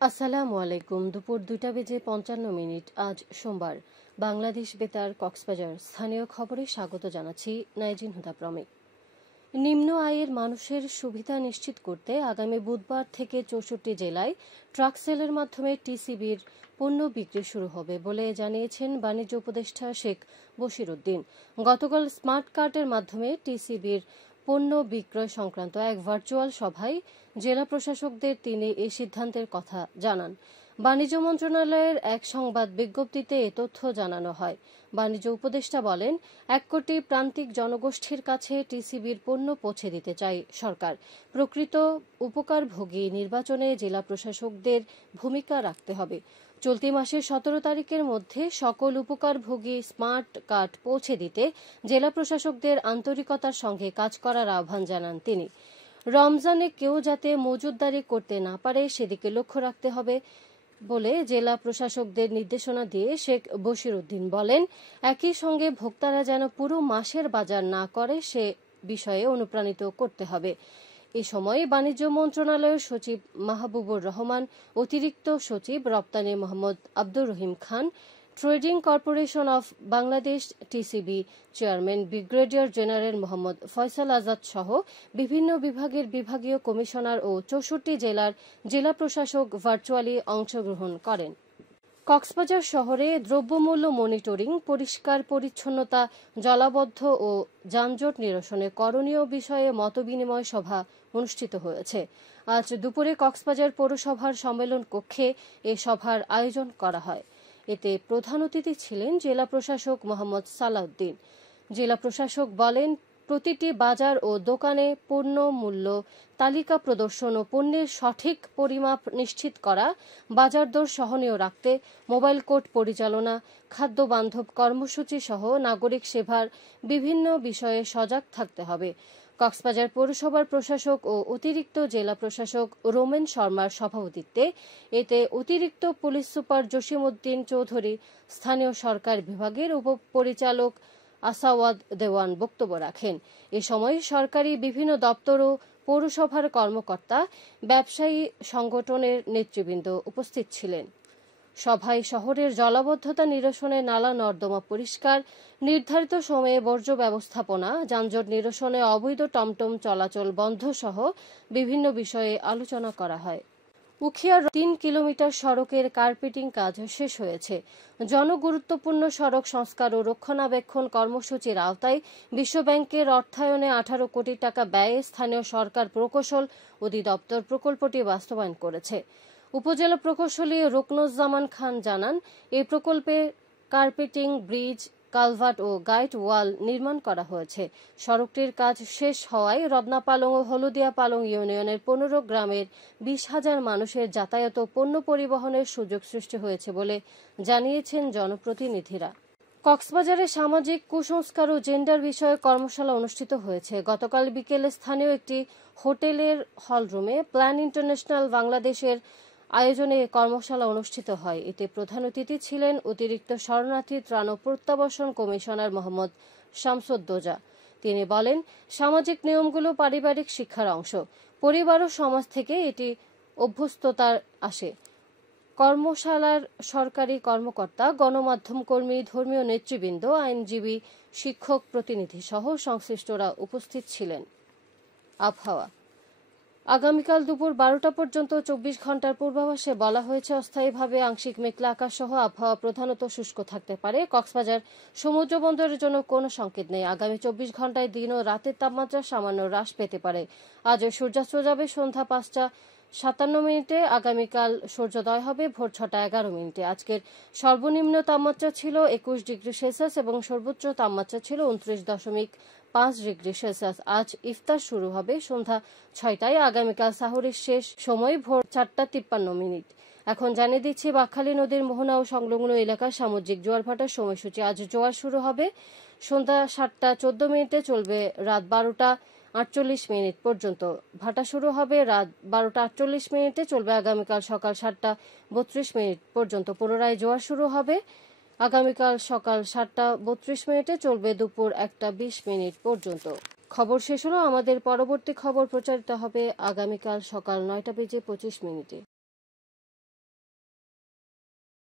আসসালামু আলাইকুম। দুপুর 2টা বেজে 55 আজ সোমবার। বাংলাদেশ বেতার কক্সবাজার স্থানীয় খবরে স্বাগত জানাচ্ছি নাইজিন হুদা প্রমিক। নিম্ন আয়ের মানুষের সুবিধা নিশ্চিত করতে আগামী বুধবার থেকে 64 জেলায় ট্রাক সেলের মাধ্যমে টিসিবির পণ্য বিক্রি শুরু হবে বলে জানিয়েছেন বাণিজ্য উপদেষ্টা শেখ বশির উদ্দিন। গতকাল স্মার্ট কার্ডের মাধ্যমে টিসিবির পণ্য বিক্রয় সংক্রান্ত এক ভার্চুয়াল সভায় জেলা প্রশাসকদের তিনি এই সিদ্ধান্তের কথা জানান। বাণিজ্য মন্ত্রণালয়ের এক সংবাদ বিজ্ঞপ্তিতে এ তথ্য জানানো হয়। বাণিজ্য উপদেষ্টা বলেন, 1 কোটি প্রান্তিক জনগোষ্ঠীর কাছে টিসিবির পণ্য পৌঁছে দিতে চাই সরকার। প্রকৃত উপকারভোগী নির্বাচনে জেলা প্রশাসকদের ভূমিকা রাখতে হবে। চলতি মাসের 17 তারিখের মধ্যে সকল উপকারভোগী স্মার্ট কার্ড পৌঁছে দিতে জেলা প্রশাসকদের আন্তরিকতার সঙ্গে কাজ করার আহ্বান জানান তিনি। রমজানে কেউ যাতে মজুতদারি করতে না পারে সেদিকে লক্ষ্য রাখতে হবে বলে জেলা প্রশাসকদের নির্দেশনা দিয়ে শেখ বশির উদ্দিন বলেন, একই সঙ্গে ভোক্তারা যেন পুরো মাসের বাজার না করে সে বিষয়ে অনুপ্রাণিত করতে হবে। এ সময় বাণিজ্য মন্ত্রণালয়ের সচিব মাহবুবুর রহমান, অতিরিক্ত সচিব রপ্তানি Mohammad Abdur Rahim Khan, trading corporation of Bangladesh TCB chairman brigadier general Mohammad Faisal Azad সহ বিভিন্ন বিভাগের বিভাগীয় কমিশনার ও 64 জেলার জেলা প্রশাসক ভার্চুয়ালি অংশগ্রহণ করেন। কক্সবাজার শহরে দ্রব্যমূল্য মনিটরিং, পরিষ্কার পরিচ্ছন্নতা, জলাবদ্ধ ও যানজট নিরসনে করণীয় বিষয়ে মতবিনিময় সভা অনুষ্ঠিত হয়েছে। আজ দুপুরে কক্সবাজার পৌরসভার সম্মেলন কক্ষে এ সভার আয়োজন করা হয়। এতে প্রধান অতিথি ছিলেন জেলা প্রশাসক মোহাম্মদ সালাউদ্দিন। জেলা প্রশাসক বলেন, প্রতিটি বাজার ও দোকানে পণ্য মূল্য তালিকা প্রদর্শন ও পণ্যের সঠিক পরিমাপ নিশ্চিত করা, বাজার দর সহনীয় রাখতে মোবাইল কোর্ট পরিচালনা, খাদ্য বান্ধব কর্মসূচি সহ নাগরিক সেবার বিভিন্ন বিষয়ে সজাগ থাকতে হবে। কক্সবাজার পৌরসভার প্রশাসক ও অতিরিক্ত জেলা প্রশাসক রোমেন শর্মার সভাপতিত্বে এতে অতিরিক্ত পুলিশ সুপার জসিম উদ্দিন চৌধুরী, স্থানীয় সরকার বিভাগের উপপরিচালক আসাওয়াদ দেওয়ান বক্তব্য রাখেন। এ সময় সরকারি বিভিন্ন দপ্তর ও পৌরসভার কর্মকর্তা, ব্যবসায়ী সংগঠনের নেতৃবৃন্দ উপস্থিত ছিলেন। সভায় শহরের জলাবদ্ধতা নিরসনে নালা নর্দমা পরিষ্কার, নির্ধারিত সময়ে বর্জ্য ব্যবস্থাপনা, যানজট নিরসনে অবৈধ টমটম চলাচল বন্ধ সহ বিভিন্ন বিষয়ে আলোচনা করা হয়। উখিয়ার 3 কিলোমিটার সড়কের কার্পেটিং কাজ শেষ হয়েছে। জনগুরুত্বপূর্ণ সড়ক সংস্কার ও রক্ষণাবেক্ষণ কর্মসূচির আওতায় বিশ্বব্যাংকের অর্থায়নে 18 কোটি টাকা ব্যয়ে স্থানীয় সরকার প্রকৌশল অধিদপ্তর প্রকল্পটি বাস্তবায়ন করেছে। উপজেলা প্রকৌশলী রুকনুজ্জামান খান জানান, এই প্রকল্পে কার্পেটিং, ব্রিজ, কালভার্ট ও গাইড ওয়াল নির্মাণ করা হয়েছে। সড়কটির কাজ শেষ হওয়ায় রত্না পালং ও হলদিয়া পালং ইউনিয়নের 15 গ্রামের 20,000 মানুষের যাতায়াত ও পণ্য পরিবহনের সুযোগ সৃষ্টি হয়েছে বলে জানিয়েছেন জনপ্রতিনিধিরা। কক্সবাজারে সামাজিক কুসংস্কার ও জেন্ডার বিষয়ে কর্মশালা অনুষ্ঠিত হয়েছে। গতকাল বিকেলে স্থানীয় একটি হোটেলের হলরুমে প্ল্যান ইন্টারন্যাশনাল বাংলাদেশের আয়োজনে কর্মশালা অনুষ্ঠিত হয়। এতে প্রধান অতিথি ছিলেন অতিরিক্ত শরণার্থী ত্রাণ ও প্রত্যাবাসন কমিশনার মোহাম্মদ শামসুদ্দোজা। তিনি বলেন, সামাজিক নিয়মগুলো পারিবারিক শিক্ষার অংশ। পরিবার ও সমাজ থেকে এটি অভ্যস্ততার আসে। কর্মশালার সরকারি কর্মকর্তা, গণমাধ্যম কর্মী, ধর্মীয় নেতৃবৃন্দ, আইনজীবী, শিক্ষক প্রতিনিধি সহ সংশ্লিষ্টরা উপস্থিত ছিলেন। আবহাওয়া। আগামীকাল দুপুর 12টা পর্যন্ত 24 ঘন্টার পূর্বাভাসে বলা হয়েছে, অস্থায়ীভাবে আংশিক মেঘলা আকাশ সহ আবহাওয়া প্রধানত শুষ্ক থাকতে পারে। কক্সবাজার সমুদ্র বন্দরের জন্য কোনো সংকেত নেই। আগামী 24 ঘন্টায় দিন ও রাতের তাপমাত্রা সামান্য হ্রাস পেতে পারে। আজ সূর্যাস্ত যাবে সন্ধ্যা 5:57। আগামীকাল সূর্যোদয় হবে ভোর 6:11। আজকের সর্বনিম্ন তাপমাত্রা ছিল 21 ডিগ্রি সেলসিয়াস এবং সর্বোচ্চ তাপমাত্রা ছিল 29.5 ডিগ্রি সেলসিয়াস। আজ ইফতার শুরু হবে সন্ধ্যা 6টায়। আগামীকাল সাহরের শেষ সময় ভোর 4:53। এখন জানিয়ে দিচ্ছি বাকখালী নদীর মোহনা ও সংলগ্ন এলাকার সামুদ্রিক জোয়ার ভাটার সময়সূচি। আজ জোয়ার শুরু হবে সন্ধ্যা 7:14, চলবে রাত 12:48 পর্যন্ত। ভাটা শুরু হবে রাত 12:48, চলবে আগামীকাল সকাল 7:32 পর্যন্ত। পুনরায় জোয়ার শুরু হবে আগামীকাল সকাল 7:32, চলবে দুপুর 1:20 পর্যন্ত। খবর শেষ হলো। আমাদের পরবর্তী খবর প্রচারিত হবে আগামীকাল সকাল 9:25।